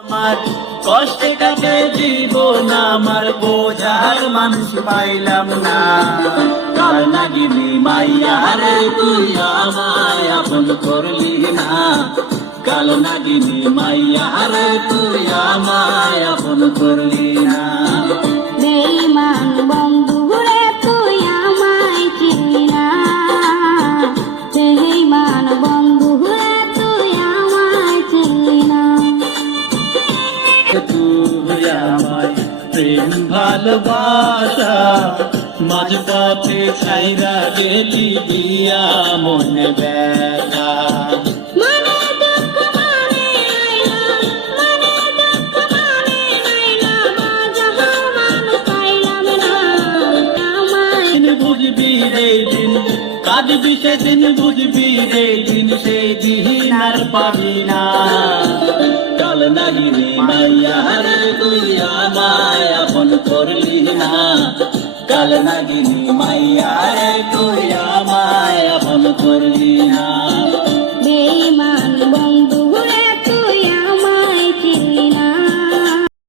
আমার কষ্টে কাটে জীবন আমার বোঝার মানুষ পাইলাম না। কাল নাগিনী মাইয়া রে তুই আমায় আপন করলি না। কাল নাগিনী মাইয়া রে তুই আমায় আপন করলি না। বেঈমান বন্ধু রে তুই আমায় চিনলি না। বেঈমান বন্ধু রে তুই আমায় চিনলি না। তুই আমায় প্রেম ভালোবাসা মাঝ পথে ছাইরা গেলি দিয়া মনে ব্যথা। মনে দুঃখ মনে আইলা, মনে দুঃখ মনে আইলা, বাজার মানুষ পাইলাম না। আমায় দিন বুঝবি রে দিন কাঁদবি সেদিন বুঝবি রে দিন সেই দিন আর পাবি না। কাল নাগিনী মাইয়া রে তুই আমায় আপন করলি না। কাল নাগিনী